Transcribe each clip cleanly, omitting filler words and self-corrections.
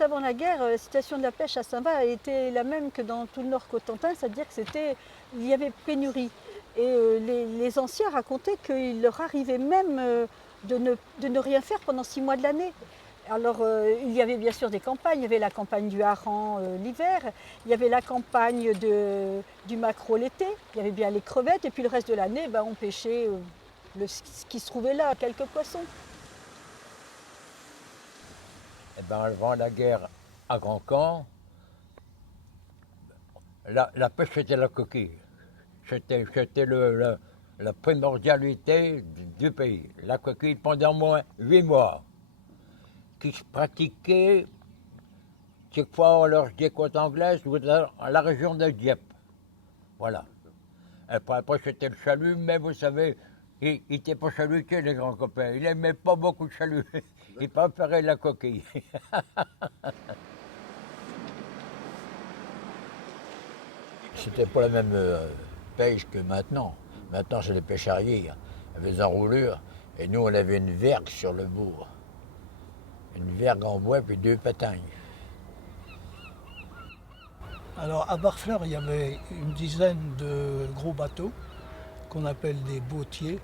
juste avant la guerre, la situation de la pêche à Saint-Va a été la même que dans tout le Nord Cotentin, c'est-à-dire qu'il y avait pénurie. Et les anciens racontaient qu'il leur arrivait même de ne rien faire pendant 6 mois de l'année. Alors, il y avait bien sûr des campagnes. Il y avait la campagne du hareng l'hiver, il y avait la campagne du maquereau l'été, il y avait bien les crevettes, et puis le reste de l'année, on pêchait ce qui se trouvait là, quelques poissons. Eh ben, avant la guerre à Grand-Camp, la pêche c'était la coquille. C'était la primordialité du pays. La coquille pendant moins 8 mois, qui se pratiquait quelquefois à l'orge côte anglaise ou dans la région de Dieppe. Voilà. Après c'était le chalut, mais vous savez, il n'était pas chalutier, les grands copains. Il n'aimait pas beaucoup de chalut. Il préférait la coquille. C'était pas la même pêche que maintenant. Maintenant, c'est les pêches arrière, avec des enroulures. Et nous, on avait une vergue sur le bout. Une vergue en bois, puis 2 patins. Alors à Barfleur, il y avait une dizaine de gros bateaux qu'on appelle des botiers.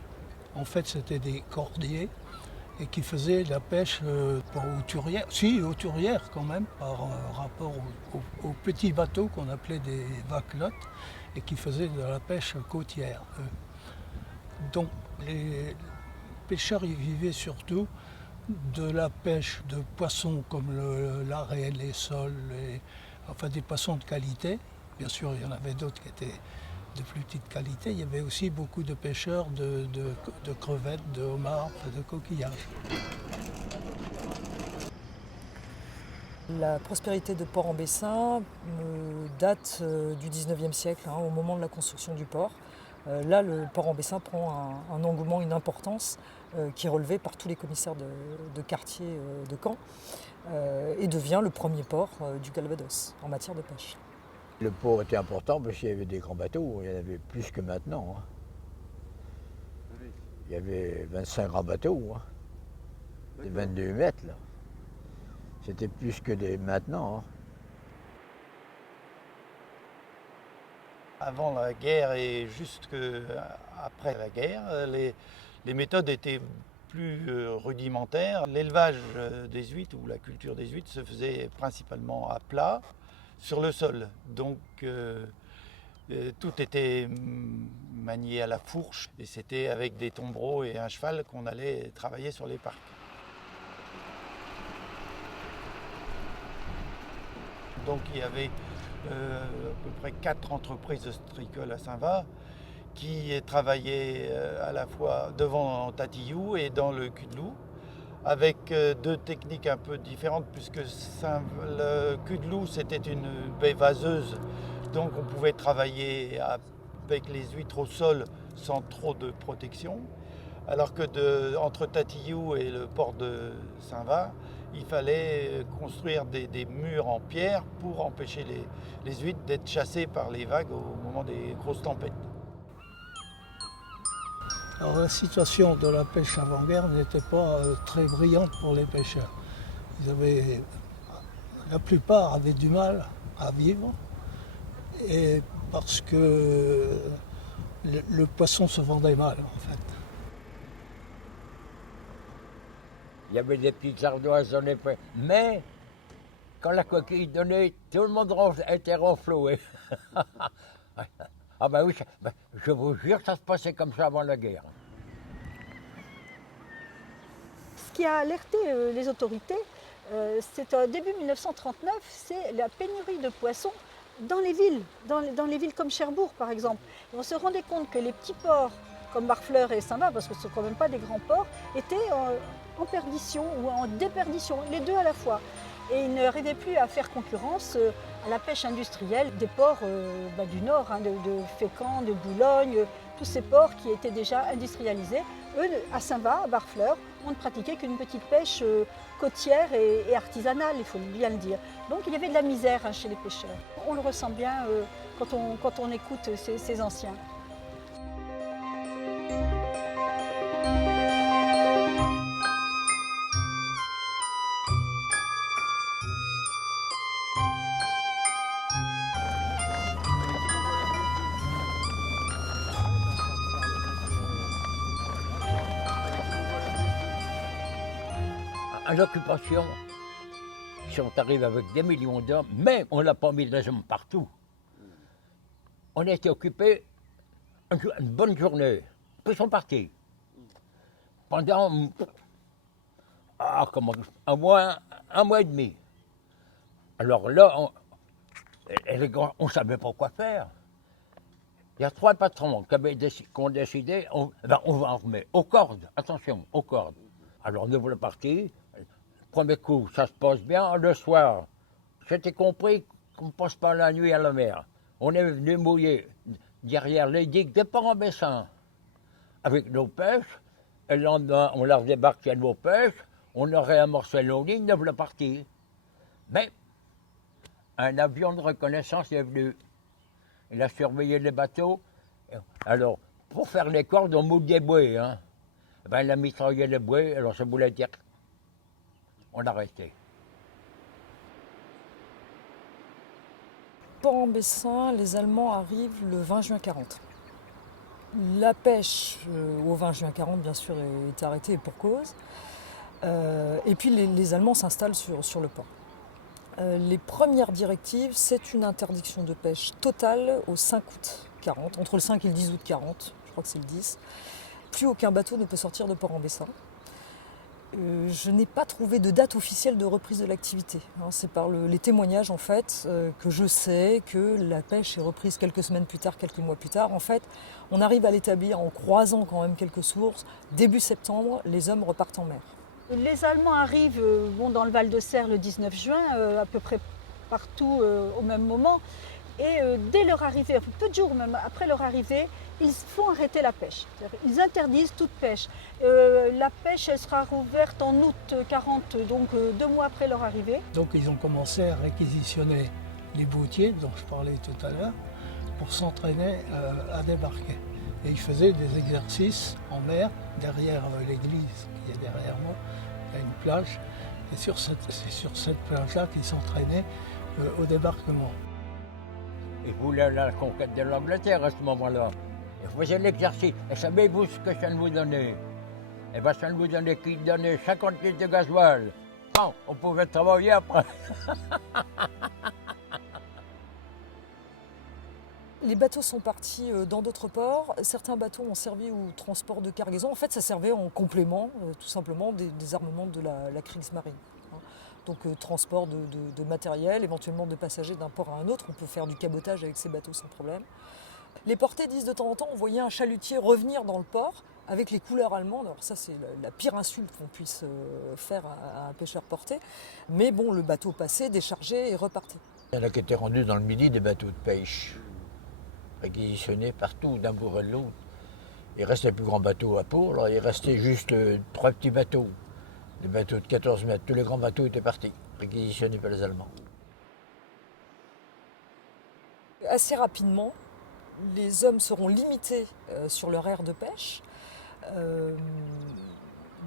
En fait, c'était des cordiers et qui faisaient la pêche pas aux tourrières, si aux tourrières quand même, par rapport aux petits bateaux qu'on appelait des vaquelottes et qui faisaient de la pêche côtière, eux. Donc les pêcheurs y vivaient surtout de la pêche de poissons comme l'arrêt, les sols, enfin des poissons de qualité. Bien sûr, il y en avait d'autres qui étaient de plus petite qualité. Il y avait aussi beaucoup de pêcheurs de crevettes, de homards, de coquillages. La prospérité de Port-en-Bessin date du 19e siècle, au moment de la construction du port. Là, le Port-en-Bessin prend un engouement, une importance qui est relevée par tous les commissaires de quartier de Caen et devient le premier port du Calvados en matière de pêche. Le port était important parce qu'il y avait des grands bateaux, il y en avait plus que maintenant. Il y avait 25 grands bateaux, des 22 mètres. Là. C'était plus que maintenant. Avant la guerre et juste après la guerre, les méthodes étaient plus rudimentaires. L'élevage des huîtres ou la culture des huîtres se faisait principalement à plat, sur le sol. Donc tout était manié à la fourche et c'était avec des tombereaux et un cheval qu'on allait travailler sur les parcs. Donc il y avait à peu près 4 entreprises ostréicoles à Saint-Va qui travaillaient à la fois devant Tatillou et dans le cul de loup, avec 2 techniques un peu différentes puisque le cul de loup c'était une baie vaseuse, donc on pouvait travailler avec les huîtres au sol sans trop de protection, alors que entre Tatillou et le port de Saint-Va, il fallait construire des murs en pierre pour empêcher les huîtres d'être chassées par les vagues au moment des grosses tempêtes. Alors la situation de la pêche avant-guerre n'était pas très brillante pour les pêcheurs. La plupart avaient du mal à vivre et parce que le poisson se vendait mal en fait. Il y avait des petites ardoises en effet. Mais quand la coquille donnait, tout le monde était renfloué. Ah ben oui, je vous jure, ça se passait comme ça avant la guerre. Ce qui a alerté les autorités, c'est début 1939, c'est la pénurie de poissons dans les villes, dans les villes comme Cherbourg par exemple. Et on se rendait compte que les petits ports comme Barfleur et Saint-Va, parce que ce ne sont quand même pas des grands ports, étaient en perdition ou en déperdition, les deux à la fois. Et ils n'arrivaient plus à faire concurrence à la pêche industrielle des ports du Nord, de Fécamp, de Boulogne, tous ces ports qui étaient déjà industrialisés. Eux, à Saint-Va, à Barfleur, on ne pratiquait qu'une petite pêche côtière et artisanale, il faut bien le dire. Donc il y avait de la misère chez les pêcheurs. On le ressent bien quand on écoute ces anciens. à l'occupation, si on arrive avec des millions d'hommes, mais on n'a pas mis des hommes partout. On a été occupés une bonne journée, puis ils sont partis. Pendant un mois et demi. Alors là, on ne savait pas quoi faire. Il y a 3 patrons qui ont décidé, on va en remettre aux cordes, attention, aux cordes. Alors nous voilà partis. Premier coup, ça se passe bien. Le soir, j'étais compris qu'on ne passe pas la nuit à la mer. On est venu mouiller derrière les digues de Port-en-Bessin avec nos pêches. Et le lendemain, on leur débarquait nos pêches. On aurait amorcé nos lignes, nous voilà partis. Mais un avion de reconnaissance est venu. Il a surveillé les bateaux. Alors, pour faire les cordes, on moule des bouées. Hein. Ben, il a mitraillé les bouées, alors ça voulait dire on a arrêté. Port-en-Bessin, les Allemands arrivent le 20 juin 40. La pêche au 20 juin 40, bien sûr, est arrêtée et pour cause. Et puis les Allemands s'installent sur le port. Les premières directives, c'est une interdiction de pêche totale au 5 août 40, entre le 5 et le 10 août 40, je crois que c'est le 10. Plus aucun bateau ne peut sortir de Port-en-Bessin. Je n'ai pas trouvé de date officielle de reprise de l'activité. C'est par les témoignages en fait que je sais que la pêche est reprise quelques semaines plus tard, quelques mois plus tard. En fait, on arrive à l'établir en croisant quand même quelques sources. Début septembre, les hommes repartent en mer. Les Allemands arrivent dans le Val de Serre le 19 juin, à peu près partout au même moment. Et dès leur arrivée, peu de jours même après leur arrivée, ils font arrêter la pêche. Ils interdisent toute pêche. La pêche, elle sera rouverte en août 40, donc 2 mois après leur arrivée. Donc ils ont commencé à réquisitionner les boutiers dont je parlais tout à l'heure pour s'entraîner à débarquer. Et ils faisaient des exercices en mer, derrière l'église qui est derrière moi, il y a une plage. Et c'est sur cette plage-là qu'ils s'entraînaient au débarquement. Ils voulaient la conquête de l'Angleterre à ce moment-là. Ils faisaient l'exercice. Et savez-vous ce que ça nous donnait? Eh bien, ça nous donnait 50 litres de gasoil. Oh, on pouvait travailler après. Les bateaux sont partis dans d'autres ports. Certains bateaux ont servi au transport de cargaison. En fait, ça servait en complément, tout simplement, des armements de la Kriegsmarine. Donc transport de matériel, éventuellement de passagers d'un port à un autre. On peut faire du cabotage avec ces bateaux sans problème. Les portés disent de temps en temps, on voyait un chalutier revenir dans le port avec les couleurs allemandes. Alors ça, c'est la pire insulte qu'on puisse faire à un pêcheur porté. Mais bon, le bateau passait, déchargeait et repartait. Il y en a qui étaient rendus dans le midi des bateaux de pêche, réquisitionnés partout d'un bout à l'autre. Il restait le plus grand bateau à Pau, alors il restait juste 3 petits bateaux. Des bateaux de 14 mètres, tous les grands bateaux étaient partis, réquisitionnés par les Allemands. Assez rapidement, les hommes seront limités sur leur aire de pêche.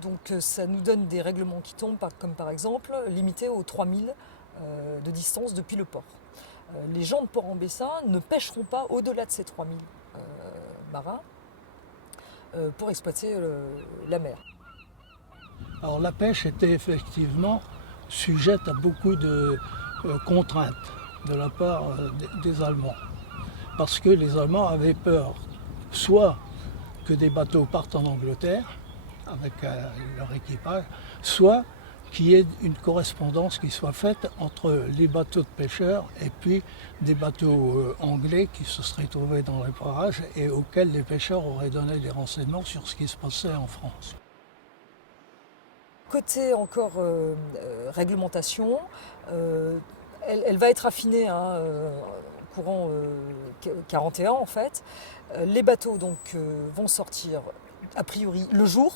Donc ça nous donne des règlements qui tombent, comme par exemple limiter aux 3000 de distance depuis le port. Les gens de Port-en-Bessin ne pêcheront pas au-delà de ces 3000 marins pour exploiter la mer. Alors la pêche était effectivement sujette à beaucoup de contraintes de la part des Allemands. Parce que les Allemands avaient peur, soit que des bateaux partent en Angleterre avec leur équipage, soit qu'il y ait une correspondance qui soit faite entre les bateaux de pêcheurs et puis des bateaux anglais qui se seraient trouvés dans les parages et auxquels les pêcheurs auraient donné des renseignements sur ce qui se passait en France. Côté encore réglementation, elle va être affinée courant 41 en fait. Les bateaux donc vont sortir a priori le jour,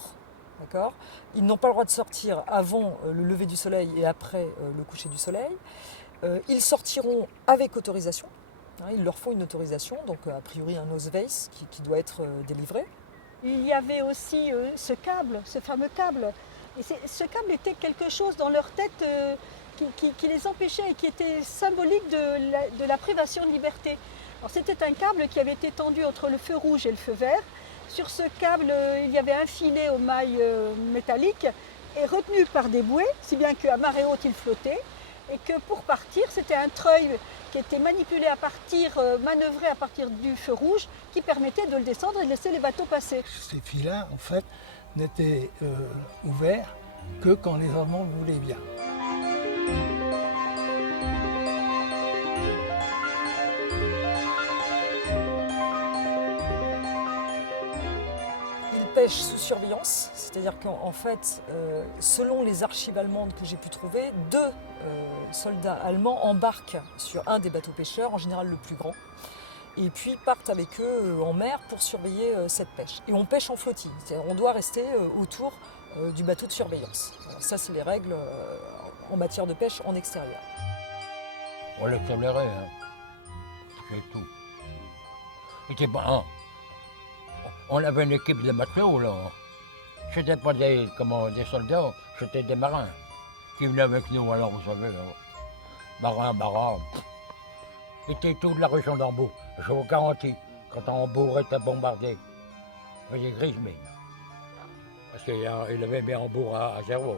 d'accord. Ils n'ont pas le droit de sortir avant le lever du soleil et après le coucher du soleil. Ils sortiront avec autorisation. Il leur faut une autorisation, donc a priori un Ausweis qui doit être délivré. Il y avait aussi ce câble, ce fameux câble. Et ce câble était quelque chose dans leur tête qui les empêchait et qui était symbolique de la privation de liberté. Alors c'était un câble qui avait été tendu entre le feu rouge et le feu vert. Sur ce câble, il y avait un filet aux mailles métalliques et retenu par des bouées, si bien qu'à marée haute, il flottait, et que pour partir, c'était un treuil qui était manipulé manœuvré à partir du feu rouge, qui permettait de le descendre et de laisser les bateaux passer. Ces filets, en fait, n'étaient ouverts que quand les Allemands voulaient bien. Pêche sous surveillance, c'est-à-dire qu'en fait, selon les archives allemandes que j'ai pu trouver, 2 soldats allemands embarquent sur un des bateaux pêcheurs, en général le plus grand, et puis partent avec eux en mer pour surveiller cette pêche. Et on pêche en flottille, c'est-à-dire on doit rester autour du bateau de surveillance. Alors ça, c'est les règles en matière de pêche en extérieur. On le tolérait, hein. C'est tout. C'était pas un. On avait une équipe de matelots, là. C'était pas des soldats, c'était des marins qui venaient avec nous, alors vous savez, là. Marins. C'était tout de la région d'Hambourg. Je vous garantis, quand Hambourg était bombardé, il faisait grismer. Parce qu'il avait mis Hambourg à zéro.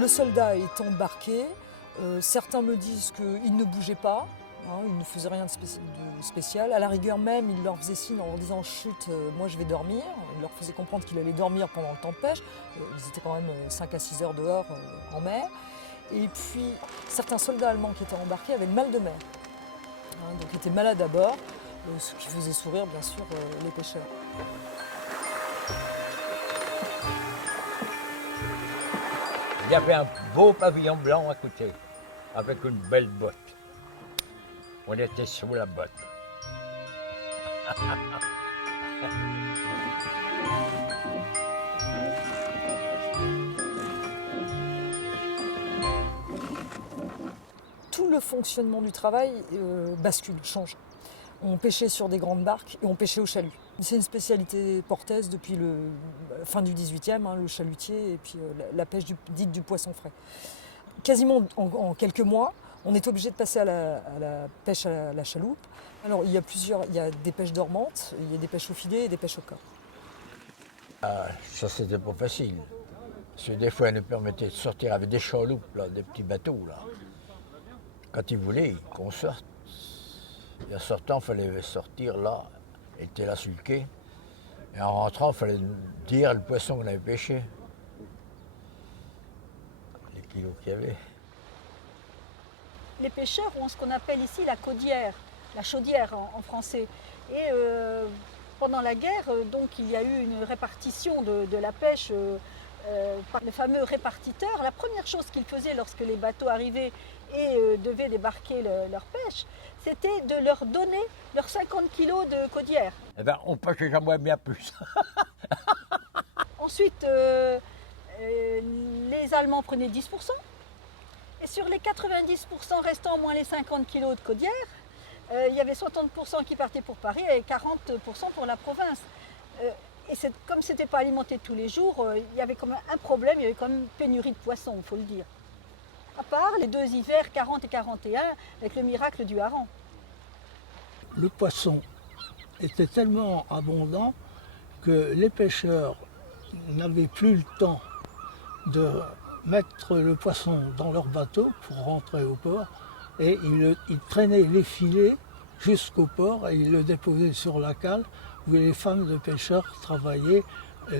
Le soldat est embarqué. Certains me disent qu'il ne bougeait pas. Il ne faisait rien de spécial. À la rigueur même, il leur faisait signe en leur disant « chut, moi je vais dormir ». Il leur faisait comprendre qu'il allait dormir pendant le temps de pêche. Ils étaient quand même 5 à 6 heures dehors en mer. Et puis, certains soldats allemands qui étaient embarqués avaient le mal de mer. Donc ils étaient malades à bord, ce qui faisait sourire bien sûr les pêcheurs. Il y avait un beau pavillon blanc à côté, avec une belle botte. On était sous la botte. Tout le fonctionnement du travail bascule, change. On pêchait sur des grandes barques et on pêchait au chalut. C'est une spécialité portaise depuis la fin du 18e, le chalutier et puis la pêche dite du poisson frais. Quasiment en quelques mois, on est obligé de passer à la pêche à la chaloupe. Alors il y a des pêches dormantes, il y a des pêches au filet et des pêches au corps. Ça, c'était pas facile. Parce que des fois, ils nous permettaient de sortir avec des chaloupes, là, des petits bateaux. Là. Quand ils voulaient qu'on sorte, et en sortant, il fallait sortir là, il était là sur le quai. Et en rentrant, il fallait dire le poisson qu'on avait pêché. Les kilos qu'il y avait. Les pêcheurs ont ce qu'on appelle ici la caudière, la chaudière en français. Et pendant la guerre, donc, il y a eu une répartition de la pêche par le fameux répartiteur. La première chose qu'ils faisaient lorsque les bateaux arrivaient et devaient débarquer leur pêche, c'était de leur donner leurs 50 kilos de caudière. Eh bien, on pêchait jamais bien plus. Ensuite, les Allemands prenaient 10%. Et sur les 90% restants, moins les 50 kilos de caudière, il y avait 60% qui partaient pour Paris et 40% pour la province. Et comme ce n'était pas alimenté tous les jours, il y avait quand même un problème, il y avait quand même pénurie de poissons, il faut le dire. À part les 2 hivers 40 et 41, avec le miracle du hareng. Le poisson était tellement abondant que les pêcheurs n'avaient plus le temps de mettre le poisson dans leur bateau pour rentrer au port et ils traînaient les filets jusqu'au port et ils le déposaient sur la cale où les femmes de pêcheurs travaillaient,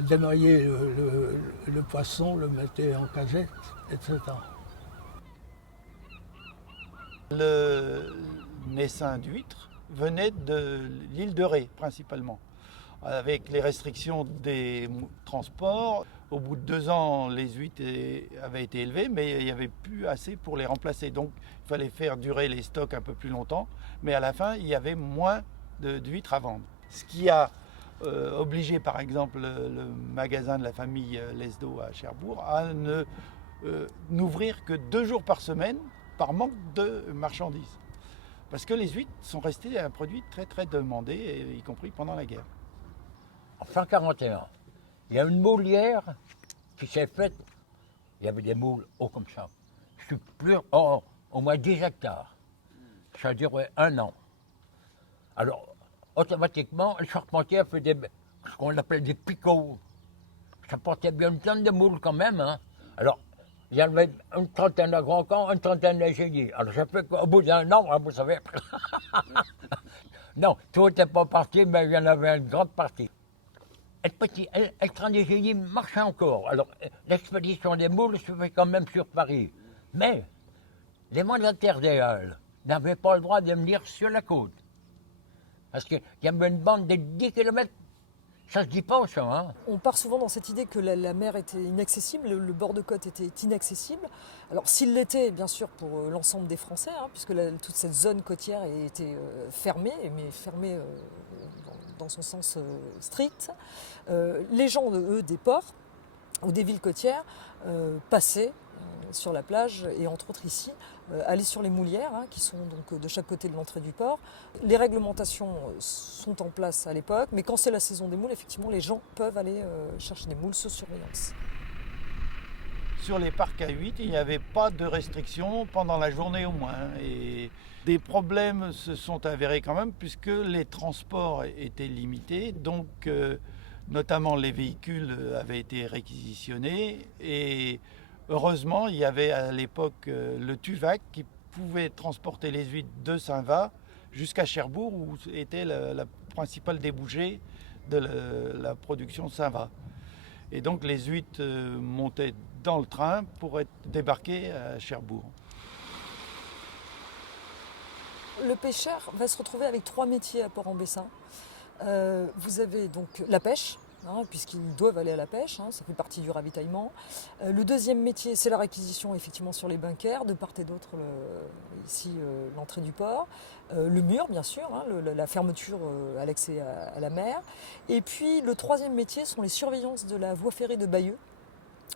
démaillaient le poisson, le mettaient en cagette, etc. Le naissin d'huîtres venait de l'île de Ré principalement. Avec les restrictions des transports, au bout de 2 ans, les huîtres avaient été élevées, mais il n'y avait plus assez pour les remplacer. Donc il fallait faire durer les stocks un peu plus longtemps, mais à la fin, il y avait moins d'huîtres à vendre. Ce qui a obligé par exemple le magasin de la famille Lesdo à Cherbourg à n'ouvrir que 2 jours par semaine par manque de marchandises. Parce que les huîtres sont restées un produit très très demandé, y compris pendant la guerre. En fin 41, il y a une moulière qui s'est faite. Il y avait des moules hauts comme ça. Au moins 10 hectares. Ça a duré 1 an. Alors, automatiquement, le charpentier a fait ce qu'on appelle des picots. Ça portait bien une tonne de moules quand même. Hein. Alors, il y en avait une trentaine de grands camps, une trentaine de génies. Alors, ça fait qu'au bout d'un an, vous savez. Non, tout n'était pas parti, mais il y en avait une grande partie. Le train des génies marchait encore. Alors, l'expédition des moules se fait quand même sur Paris. Mais, les mandataires des Halles n'avaient pas le droit de venir sur la côte. Parce qu'il y avait une bande de 10 km. Ça se dit pas, ça, hein. On part souvent dans cette idée que la mer était inaccessible, le bord de côte était inaccessible. Alors s'il l'était, bien sûr, pour l'ensemble des Français, hein, puisque toute cette zone côtière était fermée, mais fermée dans son sens strict. Les gens, eux, des ports ou des villes côtières, passaient sur la plage et entre autres ici, aller sur les moulières qui sont donc de chaque côté de l'entrée du port. Les réglementations sont en place à l'époque, mais quand c'est la saison des moules, effectivement, les gens peuvent aller chercher des moules sous surveillance. Sur les parcs à huîtres, il n'y avait pas de restrictions pendant la journée au moins. Et des problèmes se sont avérés quand même puisque les transports étaient limités. Donc, notamment les véhicules avaient été réquisitionnés. Et heureusement, il y avait à l'époque le Tuvac qui pouvait transporter les huîtres de Saint-Va jusqu'à Cherbourg où était la principale débouchée de la production de Saint-Va. Et donc les huîtres montaient dans le train pour être débarquées à Cherbourg. Le pêcheur va se retrouver avec 3 métiers à Port-en-Bessin. Vous avez donc la pêche, puisqu'ils doivent aller à la pêche, ça fait partie du ravitaillement. Le deuxième métier, c'est la réquisition effectivement sur les bunkers, de part et d'autre ici l'entrée du port. Le mur, bien sûr, la fermeture à l'accès à la mer. Et puis le troisième métier sont les surveillances de la voie ferrée de Bayeux,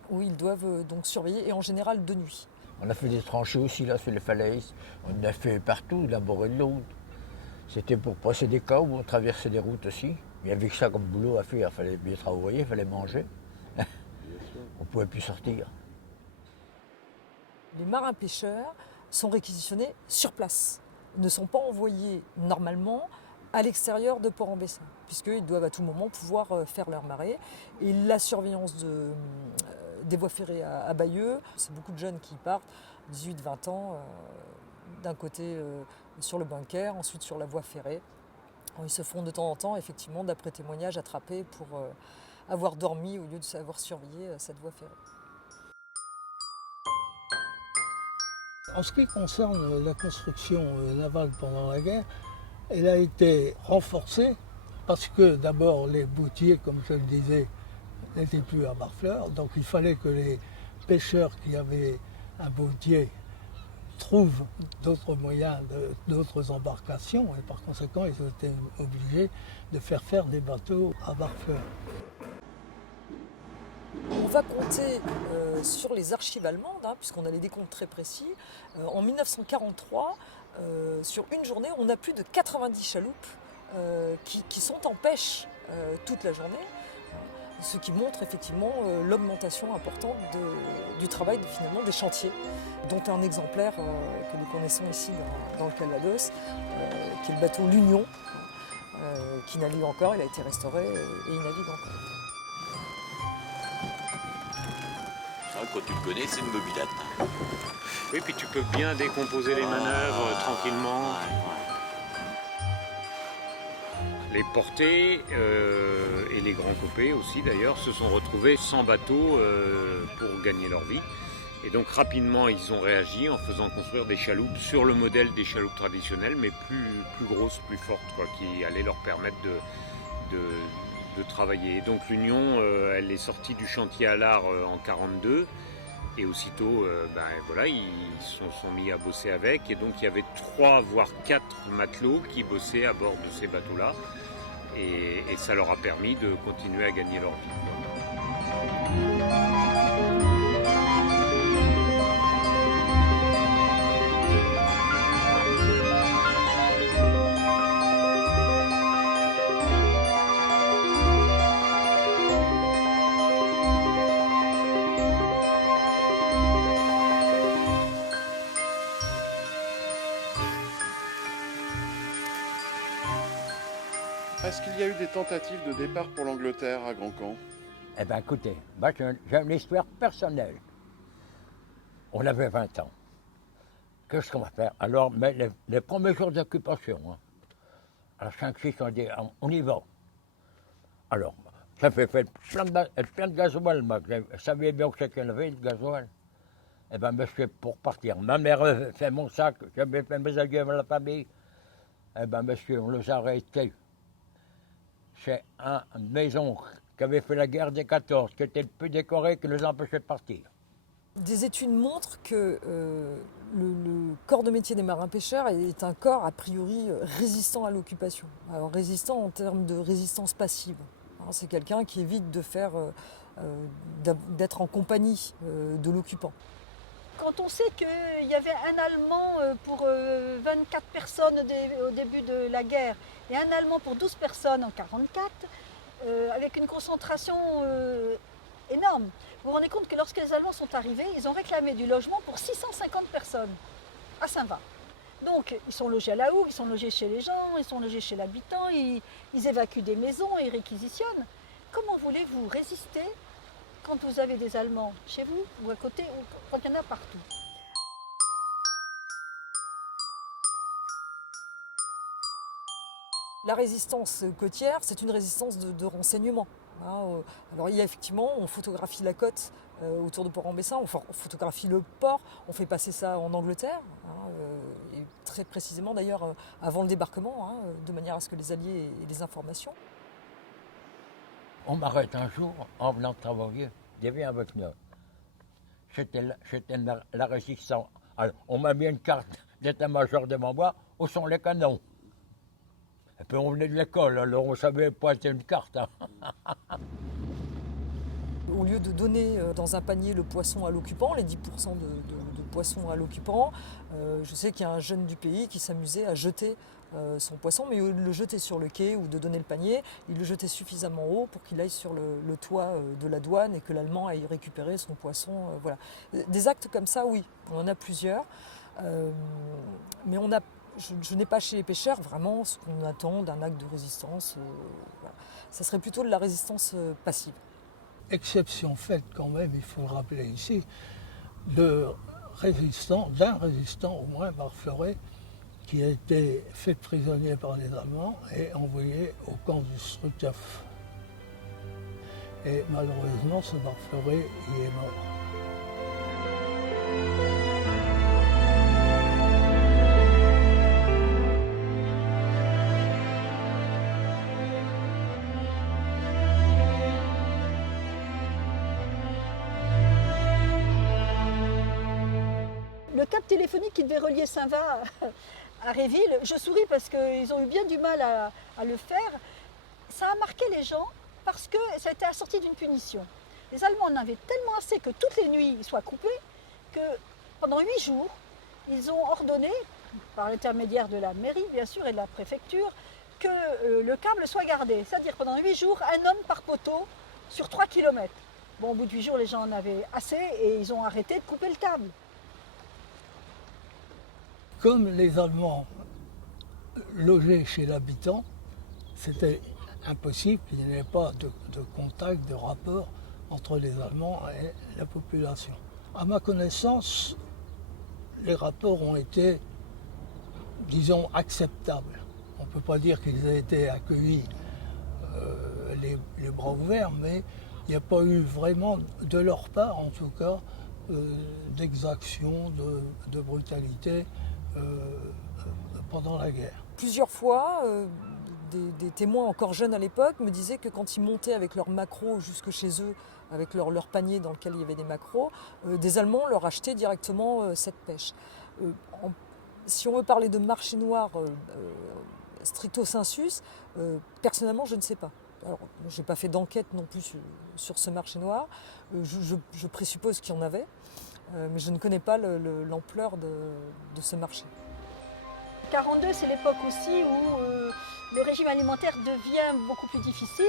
où ils doivent donc surveiller, et en général de nuit. On a fait des tranchées aussi là sur les falaises. On en a fait partout, d'un bord et de l'autre. C'était pour passer des cas où on traversait des routes aussi. Il y avait que ça comme boulot à faire. Il fallait bien travailler, il fallait manger. On ne pouvait plus sortir. Les marins pêcheurs sont réquisitionnés sur place. Ils ne sont pas envoyés normalement à l'extérieur de Port-en-Bessin, puisqu'ils doivent à tout moment pouvoir faire leur marée. Et la surveillance des voies ferrées à Bayeux, c'est beaucoup de jeunes qui partent, 18-20 ans, d'un côté sur le bunker, ensuite sur la voie ferrée. Ils se font de temps en temps, effectivement, d'après témoignage, attraper pour avoir dormi au lieu de savoir surveiller cette voie ferrée. En ce qui concerne la construction navale pendant la guerre, elle a été renforcée parce que d'abord les boutiers, comme je le disais, n'étaient plus à Barfleur. Donc il fallait que les pêcheurs qui avaient un boutier trouvent d'autres moyens, d'autres embarcations. Et par conséquent, ils ont été obligés de faire des bateaux à Barfleur. On va compter sur les archives allemandes, puisqu'on a les décomptes très précis. En 1943, sur une journée, on a plus de 90 chaloupes qui sont en pêche toute la journée, ce qui montre effectivement l'augmentation importante du travail finalement des chantiers, dont un exemplaire que nous connaissons ici dans le Calvados, qui est le bateau L'Union, qui navigue encore, il a été restauré et il navigue encore. Quand tu le connais, c'est une mobilette. Oui, puis tu peux bien décomposer les manœuvres tranquillement. Les portées et les grands copés aussi d'ailleurs se sont retrouvés sans bateau pour gagner leur vie. Et donc rapidement ils ont réagi en faisant construire des chaloupes sur le modèle des chaloupes traditionnelles, mais plus grosses, plus fortes, qui allaient leur permettre de travailler. Et donc l'Union, elle est sortie du chantier à l'art en 1942. Et aussitôt, ils se sont mis à bosser avec. Et donc, il y avait 3 voire 4 matelots qui bossaient à bord de ces bateaux-là. Et ça leur a permis de continuer à gagner leur vie. Est-ce qu'il y a eu des tentatives de départ pour l'Angleterre à Grand-Camp? Eh bien, écoutez, moi, j'ai une histoire personnelle. On avait 20 ans. Qu'est-ce qu'on va faire? Alors, mais les premiers jours d'occupation, hein, à 5-6, on dit, on y va. Alors, ça fait plein de gasoil, moi. Je savais bien que c'était le gasoil. Eh bien, monsieur, pour partir, ma mère fait mon sac, j'avais fait mes adieux à la famille. Eh bien, monsieur, on les a arrêtés. C'est une maison qui avait fait la guerre des 14, qui était le plus décoré, qui nous empêchait de partir. Des études montrent que le corps de métier des marins-pêcheurs est un corps a priori résistant à l'occupation. Alors résistant en termes de résistance passive. C'est quelqu'un qui évite de faire, d'être en compagnie de l'occupant. Quand on sait qu'il y avait un Allemand pour 24 personnes au début de la guerre et un Allemand pour 12 personnes en 1944, avec une concentration énorme, vous vous rendez compte que lorsque les Allemands sont arrivés, ils ont réclamé du logement pour 650 personnes à Saint-Va. Donc ils sont logés à la hougue, ils sont logés chez les gens, ils sont logés chez l'habitant, ils évacuent des maisons, ils réquisitionnent. Comment voulez-vous résister quand vous avez des Allemands chez vous ou à côté ou quand il y en a partout? La résistance côtière, c'est une résistance de renseignement. Alors il y a effectivement, on photographie la côte autour de Port-en-Bessin, on photographie le port, on fait passer ça en Angleterre, et très précisément d'ailleurs avant le débarquement, de manière à ce que les Alliés aient des informations. On m'arrête un jour en venant travailler, je viens avec nous. C'était la résistance. Alors, on m'a mis une carte d'état-major devant moi, où sont les canons? Et puis on venait de l'école, alors on savait pointer une carte. Au lieu de donner dans un panier le poisson à l'occupant, les 10% de poisson à l'occupant, je sais qu'il y a un jeune du pays qui s'amusait à jeter son poisson, mais au lieu de le jeter sur le quai ou de donner le panier, il le jetait suffisamment haut pour qu'il aille sur le toit de la douane et que l'Allemand aille récupérer son poisson. Voilà. Des actes comme ça, oui, on en a plusieurs, mais je n'ai pas chez les pêcheurs vraiment ce qu'on attend d'un acte de résistance. Voilà. Ça serait plutôt de la résistance passive. Exception faite quand même, il faut le rappeler ici, d'un résistant au moins, Barfleuret, qui a été fait prisonnier par les Allemands et envoyé au camp du Struthof. Et malheureusement, ce Barfleuret y est mort. Le câble téléphonique qui devait relier Saint-Va à Réville, je souris parce qu'ils ont eu bien du mal à le faire. Ça a marqué les gens parce que ça a été assorti d'une punition. Les Allemands en avaient tellement assez que toutes les nuits ils soient coupés que pendant 8 jours, ils ont ordonné, par l'intermédiaire de la mairie bien sûr et de la préfecture, que le câble soit gardé. C'est-à-dire pendant 8 jours, un homme par poteau sur 3 km. Bon, au bout de 8 jours, les gens en avaient assez et ils ont arrêté de couper le câble. Comme les Allemands logeaient chez l'habitant, c'était impossible qu'il n'y ait pas de contact, de rapport entre les Allemands et la population. À ma connaissance, les rapports ont été, disons, acceptables. On ne peut pas dire qu'ils aient été accueillis les bras ouverts, mais il n'y a pas eu vraiment, de leur part en tout cas, d'exaction, de brutalité pendant la guerre. Plusieurs fois, des témoins encore jeunes à l'époque me disaient que quand ils montaient avec leurs maquereaux jusque chez eux, avec leur panier dans lequel il y avait des maquereaux, des Allemands leur achetaient directement cette pêche. Si on veut parler de marché noir stricto sensus, personnellement je ne sais pas. Alors, je n'ai pas fait d'enquête non plus sur ce marché noir, je présuppose qu'il y en avait, mais je ne connais pas l'ampleur de ce marché. 1942, c'est l'époque aussi où le régime alimentaire devient beaucoup plus difficile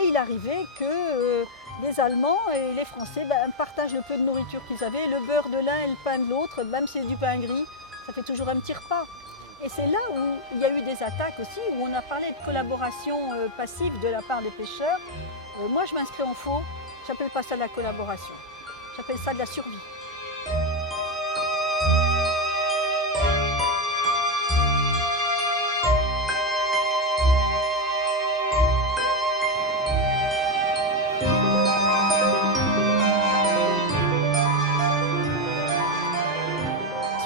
et il arrivait que les Allemands et les Français partagent le peu de nourriture qu'ils avaient, le beurre de l'un et le pain de l'autre, même si c'est du pain gris, ça fait toujours un petit repas. Et c'est là où il y a eu des attaques aussi, où on a parlé de collaboration passive de la part des pêcheurs. Moi, je m'inscris en faux. Je n'appelle pas ça de la collaboration. J'appelle ça de la survie.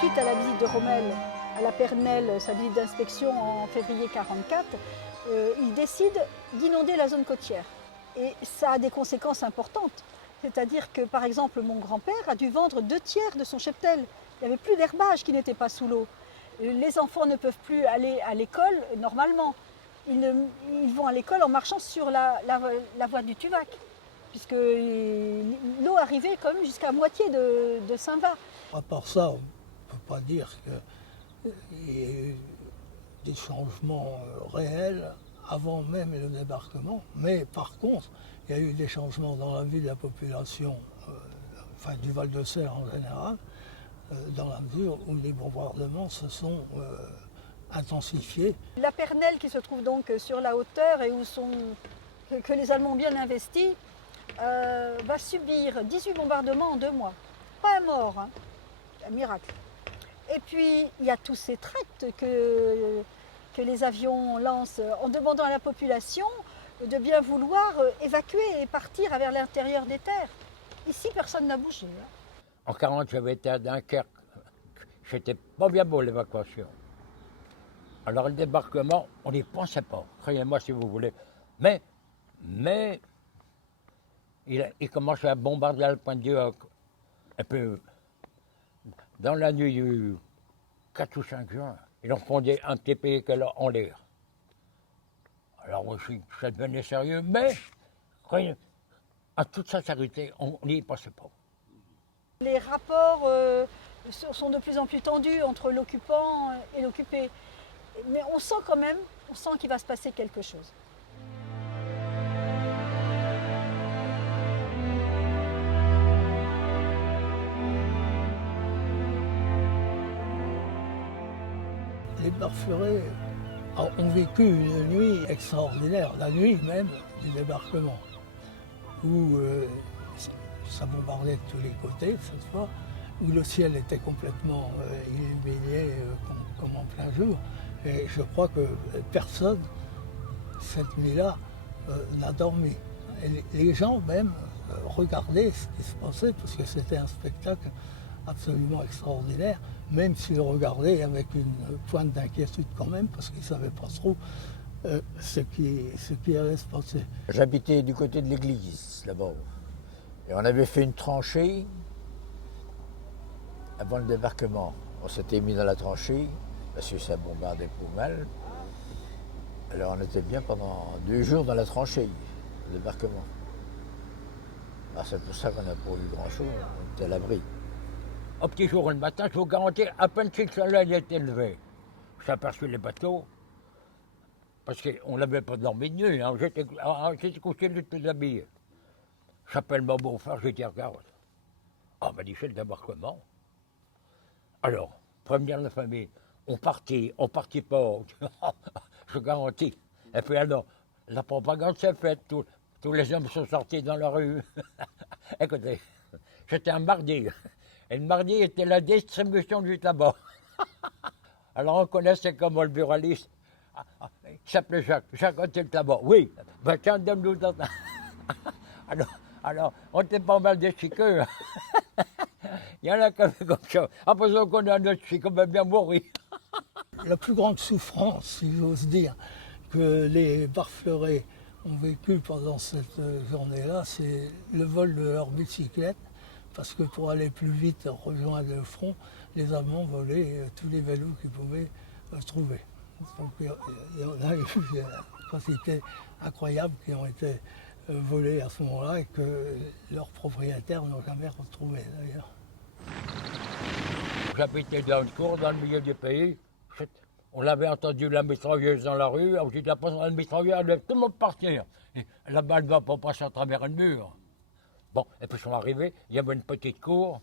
Suite à la visite de Rommel à la Pernelle, sa visite d'inspection en février 1944, il décide d'inonder la zone côtière. Et ça a des conséquences importantes. C'est-à-dire que, par exemple, mon grand-père a dû vendre 2/3 de son cheptel. Il n'y avait plus d'herbage qui n'était pas sous l'eau. Les enfants ne peuvent plus aller à l'école normalement. Ils vont à l'école en marchant sur la voie du Tuvac, puisque l'eau arrivait quand même jusqu'à moitié de Saint-Va. À part ça, on ne peut pas dire qu'il y ait eu des changements réels avant même le débarquement. Mais par contre, il y a eu des changements dans la vie de la population, enfin du Val-de-Serre en général, dans la mesure où les bombardements se sont intensifiés. La Pernelle, qui se trouve donc sur la hauteur et que les Allemands ont bien investi, va subir 18 bombardements en 2 mois. Pas un mort, hein. Un miracle. Et puis, il y a tous ces tracts que les avions lancent en demandant à la population de bien vouloir évacuer et partir vers l'intérieur des terres. Ici, personne n'a bougé. Hein. En 1940, j'avais été à Dunkerque. C'était pas bien beau l'évacuation. Alors le débarquement, on n'y pensait pas, croyez-moi si vous voulez. Mais il commençait à bombarder le point de Dieu. Et puis, dans la nuit du 4 ou 5 juin, ils ont fondé un petit pays en l'air. Alors aussi, ça devenait sérieux, mais, croyez, en toute sincérité, on n'y pensait pas. Les rapports sont de plus en plus tendus entre l'occupant et l'occupé. Mais on sent quand même, qu'il va se passer quelque chose. Les Barbefleurais ont vécu une nuit extraordinaire, la nuit même du débarquement, où ça bombardait de tous les côtés cette fois, où le ciel était complètement illuminé comme en plein jour. Et je crois que personne, cette nuit-là, n'a dormi. Et les gens même regardaient ce qui se passait, parce que c'était un spectacle absolument extraordinaire, même s'ils regardaient avec une pointe d'inquiétude quand même, parce qu'ils ne savaient pas trop ce qui allait se passer. J'habitais du côté de l'église, là-bas. Et on avait fait une tranchée avant le débarquement. On s'était mis dans la tranchée, parce que ça bombardait pas mal. Alors on était bien pendant 2 jours dans la tranchée, le débarquement. Alors c'est pour ça qu'on n'a pas eu grand-chose, on était à l'abri. Au petit jour le matin, je vous garantis, à peine si le soleil était levé, j'ai aperçu les bateaux, parce qu'on n'avait pas dormi de nuit, hein. J'étais couché de tout habillé. J'appelle mon beau-frère, je dis regarde. Ah, m'a dit c'est le débarquement. Alors, prévenir la famille, on partit pas, je garantis. Et puis alors, la propagande s'est faite, tous les hommes sont sortis dans la rue. Écoutez, c'était un mardi. Et le mardi était la distribution du tabac. Alors on connaissait comment le buraliste. Il s'appelait Jacques. Jacques, on le tabac. Oui, ben tiens, donne-nous dans ta... alors, on était pas mal des chiqueux. Il y en a qui avaient comme ça. Après ça, on connaît un autre chic, on va bien mourir. La plus grande souffrance, si j'ose dire, que les Barbefleurais ont vécu pendant cette journée-là, c'est le vol de leurs bicyclettes. Parce que pour aller plus vite rejoindre le front, les Allemands volaient tous les vélos qu'ils pouvaient trouver. Donc il y en a eu une quantité incroyable qui ont été volés à ce moment-là et que leurs propriétaires n'ont jamais retrouvés d'ailleurs. J'habitais dans une cour dans le milieu du pays. On avait entendu la mitrailleuse dans la rue. On dit après la mitrailleuse, elle tout le monde partir. Et la balle ne va pas passer à travers le mur. Bon, et puis ils sont arrivés, il y avait une petite cour.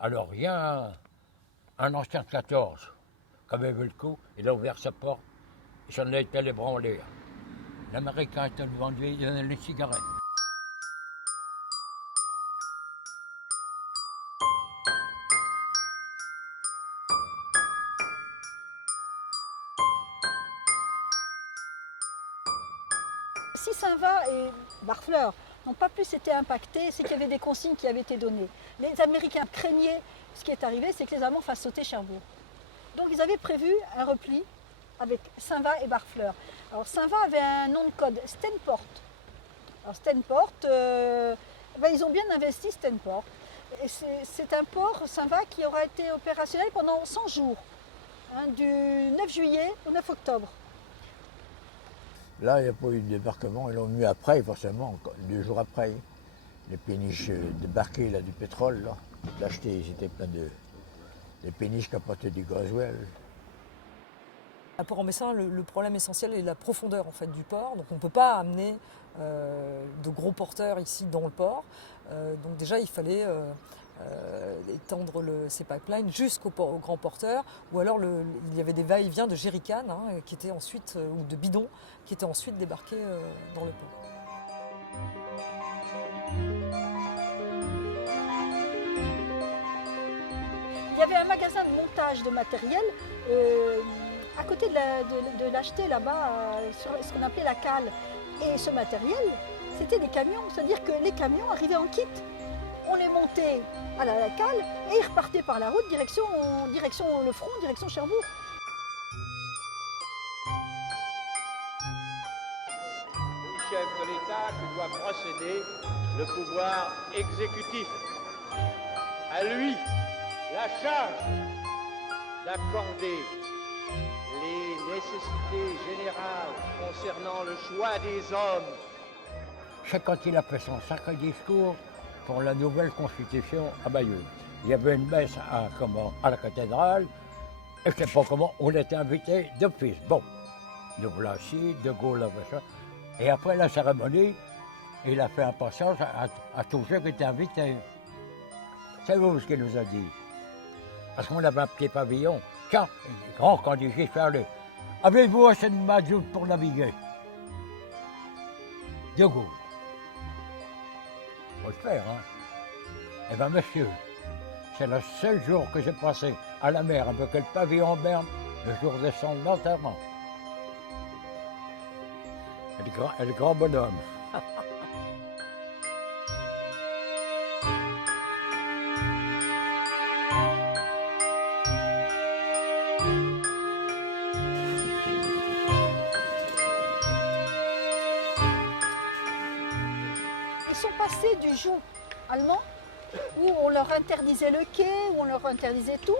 Alors, il y a un ancien de 14, Comme il veut le coup, il a ouvert sa porte, et j'en ai été l'ébranler. L'Américain était devant lui, il donnait les cigarettes. Si Saint-Va et Barfleur n'ont pas plus été impactés, c'est qu'il y avait des consignes qui avaient été données. Les Américains craignaient, ce qui est arrivé, c'est que les Allemands fassent sauter Cherbourg. Donc ils avaient prévu un repli avec Saint-Va et Barfleur. Alors Saint-Va avait un nom de code, Stenport. Alors Stenport, ils ont bien investi Stenport. Et c'est un port, Saint-Va, qui aura été opérationnel pendant 100 jours, du 9 juillet au 9 octobre. Là, il n'y a pas eu de débarquement, ils l'ont mis après, forcément, 2 jours après. Les péniches débarquées, là, du pétrole, là, l'acheter, ils étaient pleins de... Les péniches qui apportaient du gasoil. À Port-en-Bessin, le problème essentiel est la profondeur en fait, du port. Donc on ne peut pas amener de gros porteurs ici dans le port. Donc déjà, il fallait étendre ces pipelines jusqu'au grand porteur. Ou alors il y avait des va-et-vient de jerrycans qui étaient ensuite, ou de bidons qui étaient ensuite débarqués dans le port. Il y avait un magasin de montage de matériel à côté de l'acheter là-bas, sur ce qu'on appelait la cale. Et ce matériel, c'était des camions, c'est-à-dire que les camions arrivaient en kit. On les montait à la cale et ils repartaient par la route, direction le front, direction Cherbourg. Le chef de l'État que doit procéder le pouvoir exécutif. À lui la charge d'accorder les nécessités générales concernant le choix des hommes. C'est quand il a fait son sacré discours pour la nouvelle constitution à Bayeux. Il y avait une messe à la cathédrale, et je ne sais pas comment, on était invités d'office. Bon, nous voilà assis, De Gaulle a fait ça. Et après la cérémonie, il a fait un passage à tous ceux qui étaient invités. Savez-vous ce qu'il nous a dit? Parce qu'on avait un petit pavillon. Tiens, grand candidat, je fais aller. Avez-vous assez de mazout pour naviguer? De Gaulle. Faut le faire, hein. Eh bien, monsieur, c'est le seul jour que j'ai passé à la mer avec le pavillon en berne, le jour de son enterrement. Et le grand bonhomme. Ils sont passés du joug allemand, où on leur interdisait le quai, où on leur interdisait tout,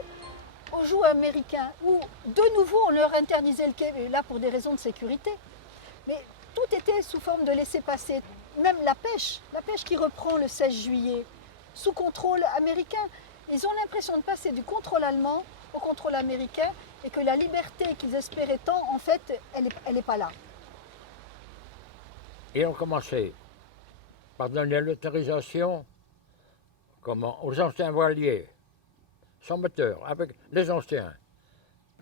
au joug américain, où de nouveau on leur interdisait le quai, mais là pour des raisons de sécurité. Mais tout était sous forme de laisser-passer, même la pêche qui reprend le 16 juillet, sous contrôle américain. Ils ont l'impression de passer du contrôle allemand au contrôle américain et que la liberté qu'ils espéraient tant, en fait, elle n'est pas là. Et on commençait par donner l'autorisation aux anciens voiliers, sans moteur, avec les anciens.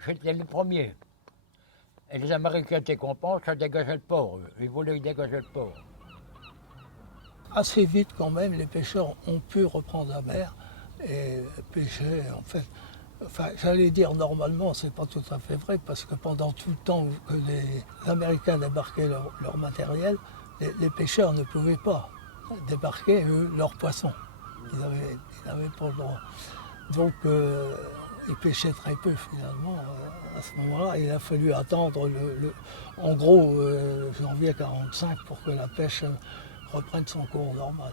J'étais le premier. Et les Américains étaient contents, ça dégageait le port. Ils voulaient dégager le port. Assez vite quand même, les pêcheurs ont pu reprendre la mer et pêcher en fait. Enfin, j'allais dire normalement, c'est pas tout à fait vrai, parce que pendant tout le temps que les Américains débarquaient leur matériel, les pêcheurs ne pouvaient pas débarquer leurs poissons. Ils n'avaient pas le droit. Donc ils pêchaient très peu finalement. À ce moment-là, il a fallu attendre en gros janvier 1945 pour que la pêche reprenne son cours normal.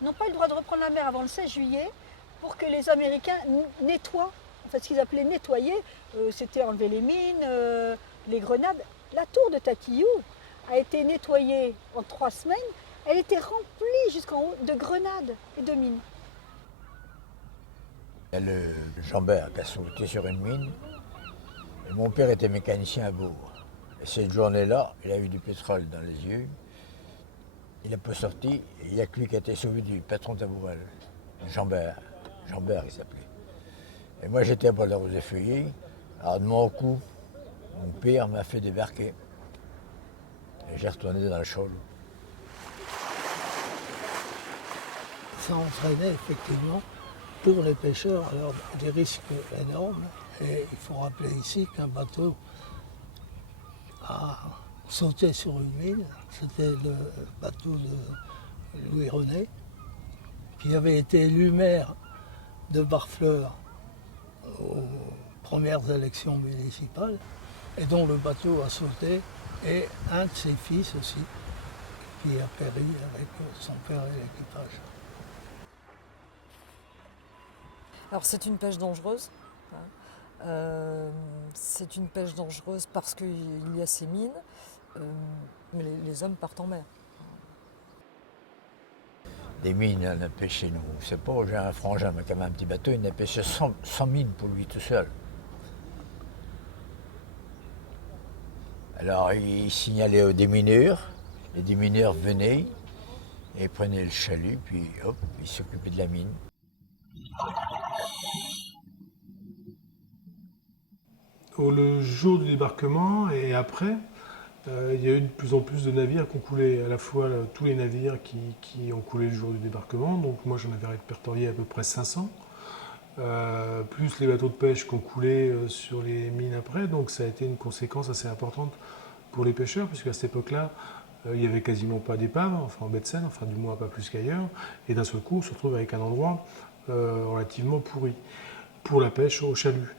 Ils n'ont pas eu le droit de reprendre la mer avant le 16 juillet pour que les Américains nettoient, en fait ce qu'ils appelaient nettoyer, c'était enlever les mines, les grenades. La tour de Tatillou a été nettoyée en 3 semaines, elle était remplie jusqu'en haut de grenades et de mines. Il y a le Jambert qui a sauté sur une mine. Et mon père était mécanicien à Bourg. Et cette journée-là, il a eu du pétrole dans les yeux. Il n'a pas sorti, et il n'y a que lui qui a été sauvé du patron Taboural. Jambert il s'appelait. Et moi j'étais à Bois-de-Rose-des-Feuillets. Alors de mon coup, mon père m'a fait débarquer. Et j'ai retourné dans le Chaulou. Ça entraînait effectivement pour les pêcheurs alors, des risques énormes. Et il faut rappeler ici qu'un bateau a sauté sur une mine. C'était le bateau de Louis René, qui avait été élu maire de Barfleur aux premières élections municipales, et dont le bateau a sauté, et un de ses fils aussi, qui a péri avec son père et l'équipage. Alors c'est une pêche dangereuse. C'est une pêche dangereuse parce qu'il y a ces mines, mais les hommes partent en mer. Des mines, on a pêché, nous. C'est pas, j'ai un frangin, mais quand même un petit bateau, il a pêché 100 mines pour lui tout seul. Alors il signalait aux démineurs, les démineurs venaient et prenaient le chalut, puis hop, ils s'occupaient de la mine. Le jour du débarquement et après, il y a eu de plus en plus de navires qui ont coulé, à la fois tous les navires qui ont coulé le jour du débarquement, donc moi j'en avais répertorié à peu près 500, plus les bateaux de pêche qui ont coulé sur les mines après, donc ça a été une conséquence assez importante pour les pêcheurs, puisqu'à cette époque-là, il n'y avait quasiment pas d'épave, enfin en baie de Seine, enfin du moins pas plus qu'ailleurs, et d'un seul coup on se retrouve avec un endroit relativement pourri pour la pêche au chalut.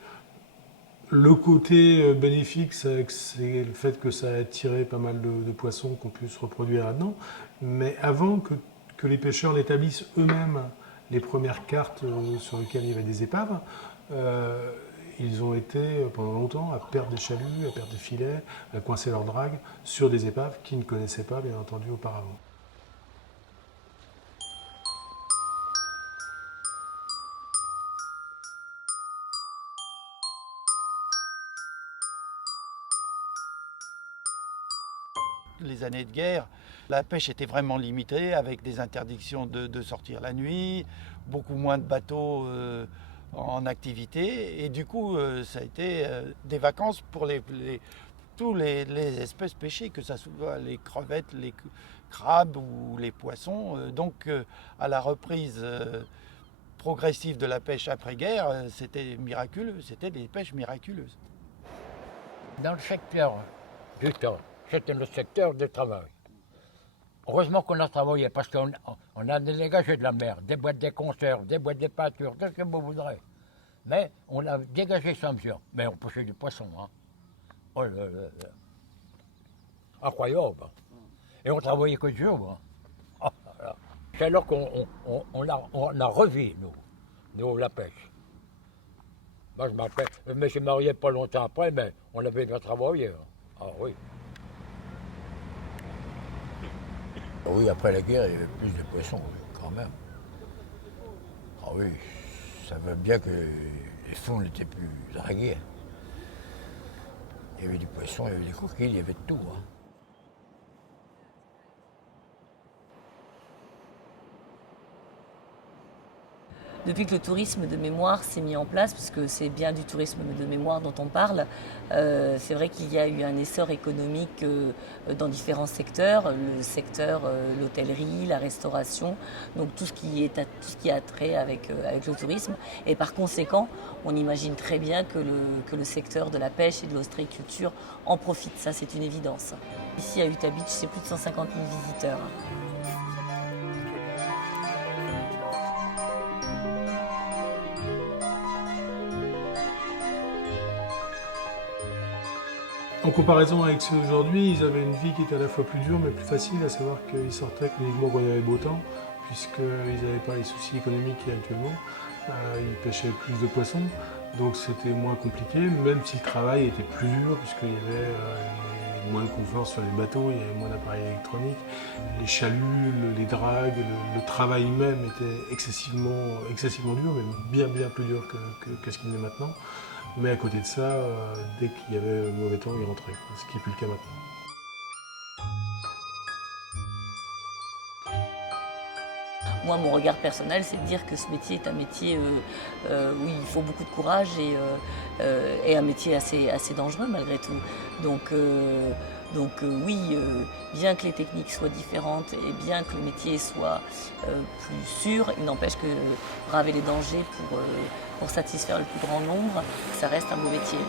Le côté bénéfique, c'est le fait que ça a attiré pas mal de poissons qu'on puisse reproduire là-dedans. Mais avant que les pêcheurs n'établissent eux-mêmes les premières cartes sur lesquelles il y avait des épaves, ils ont été pendant longtemps à perdre des chaluts, à perdre des filets, à coincer leurs dragues sur des épaves qu'ils ne connaissaient pas, bien entendu, auparavant. Les années de guerre, la pêche était vraiment limitée avec des interdictions de sortir la nuit, beaucoup moins de bateaux en activité et du coup ça a été des vacances pour tous les espèces pêchées, que ce soit les crevettes, les crabes ou les poissons. Donc à la reprise progressive de la pêche après-guerre, c'était miraculeux, c'était des pêches miraculeuses. Dans le secteur du temps, c'était le secteur du travail. Heureusement qu'on a travaillé parce qu'on a dégagé de la mer, des boîtes de conserve, des boîtes de pâture, tout ce que vous voudrez. Mais on a dégagé sans mesure. Mais on pêchait du poisson. Hein. Oh là là là. Incroyable. Et on travaillait que de jour. Hein. Oh là là. C'est alors qu'on a revu, nous, la pêche. Moi, je me suis marié pas longtemps après, mais on avait bien travaillé. Hein. Ah oui. Oui, après la guerre, il y avait plus de poissons, quand même. Ah oui, ça veut bien que les fonds n'étaient plus dragués. Il y avait du poisson, il y avait des coquilles, il y avait de tout. Hein. Depuis que le tourisme de mémoire s'est mis en place, puisque c'est bien du tourisme de mémoire dont on parle, c'est vrai qu'il y a eu un essor économique dans différents secteurs, le secteur l'hôtellerie, la restauration, donc tout ce qui a trait avec le tourisme. Et par conséquent, on imagine très bien que le secteur de la pêche et de l'ostréiculture en profite, ça c'est une évidence. Ici à Utah Beach, c'est plus de 150 000 visiteurs. En comparaison avec ceux d'aujourd'hui, ils avaient une vie qui était à la fois plus dure mais plus facile, à savoir qu'ils sortaient uniquement quand il y avait beau temps, puisqu'ils n'avaient pas les soucis économiques qu'il y a actuellement. Ils pêchaient plus de poissons, donc c'était moins compliqué, même si le travail était plus dur, puisqu'il y avait moins de confort sur les bateaux, il y avait moins d'appareils électroniques, les chaluts, les dragues, le travail même était excessivement dur, mais bien plus dur que ce qu'il est maintenant. Mais à côté de ça, dès qu'il y avait mauvais temps, ils rentraient, ce qui n'est plus le cas maintenant. Moi, mon regard personnel, c'est de dire que ce métier est un métier où il faut beaucoup de courage et un métier assez dangereux malgré tout. Donc oui, bien que les techniques soient différentes et bien que le métier soit plus sûr, il n'empêche que braver les dangers pour satisfaire le plus grand nombre, ça reste un beau métier.